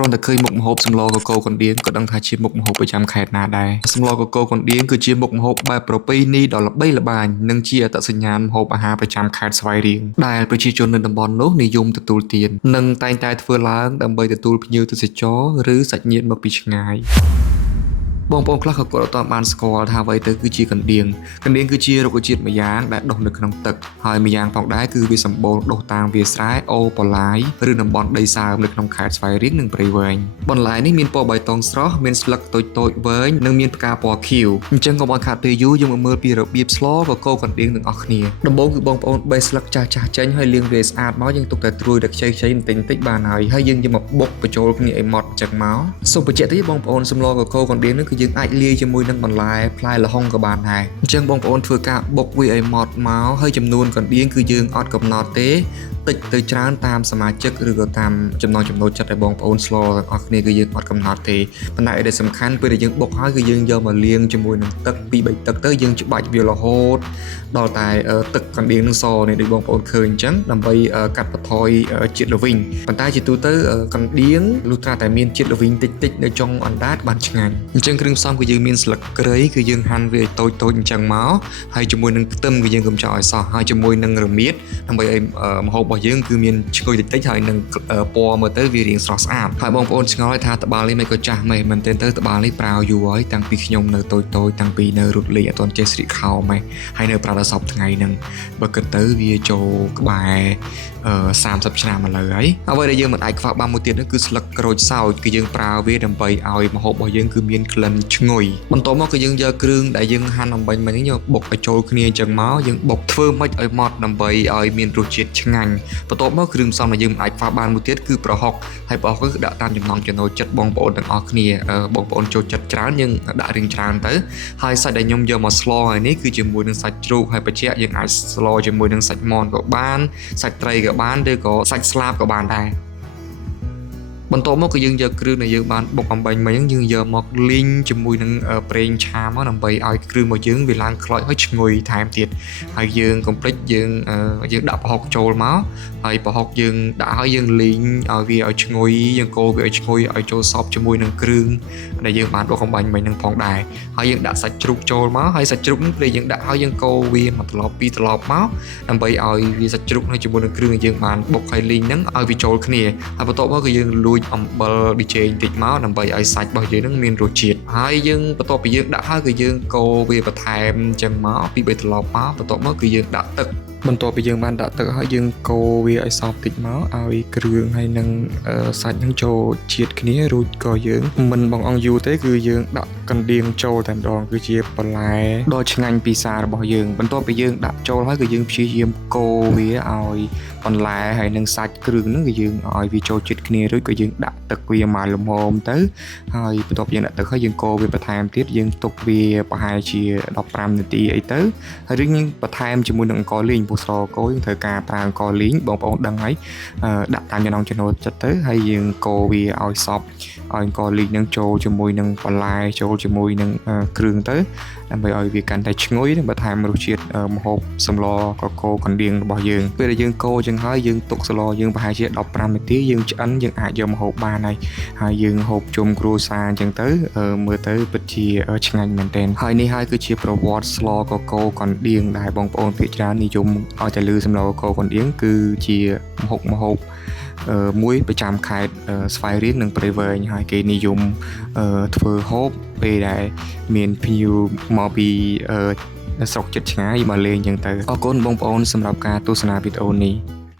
គ្រាន់តែឃើញមុខម្ហូបសម្លកកូរកណ្ដៀងក៏ដឹងថាជាមុខម្ហូបប្រចាំខេត្តណាដែរសម្លកកូរកណ្ដៀងគឺជាមុខម្ហូបបែបប្រពៃណីដ៏ល្បីល្បាញនិងជាអត្តសញ្ញាណម្ហូបអាហារប្រចាំខេត្តស្វាយរៀងដែលប្រជាជននៅតំបន់នោះនិយមទទួលទាននិងតែងតែធ្វើឡើងដើម្បីទទួលភ្ញៀវទេសចរឬសាច់ញាតិមកពីឆ្ងាយបងប្អូនខ្លះក៏គាត់អត់បានស្គាល់ថាអ្វីទៅគឺជាកណ្ដៀងគឺជារុក្ខជាតិម្យ៉ាងដែលដុះនៅក្នុងទឹកហើយម្យ៉ាងផងដែរគឺវាសម្បូរដុះតាមវាលស្រែអូបឡាយឬតំបន់ដីសើមនៅក្នុងខេត្តស្វាយរៀងនិងព្រៃវែងបន្លែនេះមានពណ៌បៃតងស្រស់មានស្លឹកតូចវែងនិងមានផ្កាពណ៌ខៀវអញ្ចឹងកុំឲ្យខាតពេលយូរយើងមកមើលពីរបៀបស្លកកូរកណ្ដៀងទាំងអស់គ្នាដំបូងគឺបងប្អូនបេះស្លឹកចាស់ចេញហើយលាងវាស្អាតមកយើងទុកតែត្រួយតែខ្ចីបន្តិចបានហើយយើងយកមកបុកបញ្ចូលគ្នាឲ្យម៉ត់អញ្ចឹងមកសូមបញ្ជាក់ទៀតបងប្អូនសម្លកកូរកណ្ដៀងនេះគឺយើងអាចលាយជាមួយនឹងបន្លែផ្លែល្ហុងក៏បានដែរអញ្ចឹងបងប្អូនធ្វើការបុកវាឲ្យម៉ត់មកហើយចំនួនកណ្ដៀងគឺយើងអត់កំណត់ទេតិចទៅច្រើនតាមសមាជិកឬក៏តាមចំណង់ចំណូលចិត្តរបស់បងប្អូនស្លទាំងអស់គ្នាគឺយើងអត់កំណត់ទេប៉ុន្តែដែលសំខាន់ពេលដែលយើងបុកហើយគឺយើងយកមកលាងជាមួយនឹងទឹក2-3ទឹកទៅយើងច្បាច់វារហូតដល់តែទឹកកណ្ដៀងនឹងសនេះដូចបងប្អូនឃើញអញ្ចឹងដើម្បីកាត់បន្ថយជាតិល្វីងប៉ុន្តែជាទូទៅកណ្ដៀងលុះត្រាតែមានជាតិល្វីងតិចនៅចុងអណ្ដាតបានឆ្ងាញ់អញ្ចឹងគ្រឿងផ្សំគឺយើងមានស្លឹកគ្រៃគឺយើងហាន់វាតូចអញ្ចឹងមកហើយជាមួយនឹងខ្ទឹមគឺយើងកុំចោលឲ្យសោះហើយជាមួយនឹងរមៀតដើម្បីឲ្យម្ហូបរបស់យើងគឺមានឈ្ងុយតិចហើយនឹងពណ៌មើលទៅវារៀងស្រស់ស្អាតហើយបងប្អូនឆ្ងល់ថាត្បាល់នេះមិនក៏ចាស់មែនទេទៅត្បាល់នេះប្រើយូរហើយតាំងពីខ្ញុំនៅតូចតាំងពីនៅរត់លេងអត់ទាន់ចេះស្រីខោម៉េះហើយនៅប្រើដល់សពថ្ងៃហ្នឹងបើគិតទៅវាចូលក្បែរ30ឆ្នាំឥឡូវហើយអ្វីដែលយើងមិនអាចខ្វះបានមួយទៀតនោះគឺស្លឹកក្រូចសើចគឺយើងប្រើវាដើម្បីឲ្យម្ហូបរបស់យើងគឺមានក្លិនឈ្ងុយបន្ទាប់មកគឺយើងយកគ្រឿងដែលយើងហាន់អំបញ្ញមិញយកបុកឲ្យចូលគ្នាអញ្ចឹងមកយើងបុកធ្វើម៉េចឲ្យម៉ត់ដើម្បីឲ្យមានរសជាតិឆ្ងាញ់បន្ទាប់មកគ្រឿងផ្សំដែលយើងមិនអាចខ្វះបានមួយទៀតគឺប្រហុកហើយប្រហុកគឺដាក់តាមចំណង់ចំណូលចិត្តបងប្អូនទាំងអស់គ្នាបងប្អូនចូលចិត្តច្រើនយើងដាក់រៀងច្រើនទៅហើយសាច់ដែលខ្ញុំយកមកស្លហើយនេះគឺជាមួយនឹងសាច់ជ្រូកហើយបញ្ជាក់យើងអាចស្លជាមួយនឹងសាច់មាន់ក៏បានសាច់ត្រីក៏បានឬក៏សាច់ស្លាបក៏បានដែរបន្ទាប់មកគឺយើងយកគ្រឿងដែលយើងបានបុកអំបញ្ញមិញយើងយកមកលីងជាមួយនឹងប្រេងឆាមកដើម្បីឲ្យគ្រឿងរបស់យើងវាឡើងខ្លោចហើយឈ្ងុយថែមទៀតហើយយើងកុំភ្លេចយើងដាក់ប្រហុកចូលមកហើយប្រហុកយើងដាក់ហើយយើងលីងឲ្យវាឲ្យឈ្ងុយយើងកូរវាឲ្យឈ្ងុយឲ្យចូលសព្វជាមួយនឹងគ្រឿងដែលយើងបានបុកអំបញ្ញមិញនឹងផងដែរហើយយើងដាក់សាច់ជ្រូកចូលមកហើយសាច់ជ្រូកនេះពេលយើងដាក់ហើយយើងកូរវាមួយត្រឡប់ពីរត្រឡប់មកដើម្បីឲ្យវាសាច់ជ្រូកនេះជាមួយនឹងគ្រឿងដែលយើងបានបុកហើយលីងហ្នឹងឲ្យវាចូលគ្នាហើយបន្ទាប់មកគឺយើងលួចអំបិលប៊ីចេងបន្តិចមកដើម្បីឲ្យសាច់របស់យើងនឹងមានរសជាតិហើយយើងបន្ទាប់ពីយើងដាក់ហើយគឺយើងកូរវាបន្ថែមអញ្ចឹងមកពី3ត្រឡប់មកបន្ទាប់មកគឺយើងដាក់ទឹកបន្ទាប់ពីយើងបានដាក់ទឹកហើយយើងកូរវាឲ្យសព្វតិចមកឲ្យគ្រឿងហើយនឹងសាច់នឹងចូលជាតិគ្នារួចក៏យើងមិនបង្អង់យូរទេគឺយើងដាក់កណ្ដៀងចូលតែម្ដងគឺជាបន្លែដ៏ឆ្ងាញ់ពិសារបស់យើងបន្ទាប់ពីយើងដាក់ចូលហើយគឺយើងព្យាយាមកូរវាឲ្យបន្លែហើយនឹងសាច់គ្រឿងហ្នឹងគឺយើងឲ្យវាចូលជាតិគ្នារួចក៏យើងដាក់ទឹកវាមកល្មមទៅហើយបន្ទាប់យើងដាក់ទឹកហើយយើងកូរវាបន្ថែមទៀតយើងទុកវាប្រហែលជា15នាទីអីទៅហើយយើងបន្ថែមជាមួយនឹងអង្ករលីងពូស្រកូរយើងត្រូវការប្រើអង្ករលីងបងប្អូនដឹងហើយដាក់តាមចំណង់ចំណូលចិត្តទៅហើយយើងកូរវាឲ្យសព្វឲ្យអង្ករលីងនឹងចូលជាមួយនឹងបន្លែចូលជាមួយនឹងគ្រឿងទៅដើម្បីឲ្យវាកាន់តែឈ្ងុយនិងបន្ថែមរសជាតិម្ហូបសម្លកកូរកណ្ដៀងរបស់យើងពេលដែលយើងកូរចឹងហើយយើងទុកសម្លយើងប្រហែលជា15នាទីយើងឆ្អិនយើងអាចយកម្ហូបបានហើយយើងហូបជុំគ្រួសារអញ្ចឹងទៅមើលទៅពិតជាឆ្ងាញ់មែនទែនហើយនេះហើយគឺជាប្រវត្តិស្លកកូរកណ្ដៀងដែលបងប្អូនភាគច្រើននិយមឲ្យតែឮសម្លកកូរកណ្ដៀងគឺជាម្ហូបមួយប្រចាំខេត្តស្វាយរៀងនិងព្រៃវែងហើយគេនិយមធ្វើហូបពេលដែលមានភ្ញៀវមកពីស្រុកជិតឆ្ងាយមកលេងអញ្ចឹងទៅអរគុណបងប្អូនសម្រាប់ការទស្សនាវីដេអូនេះ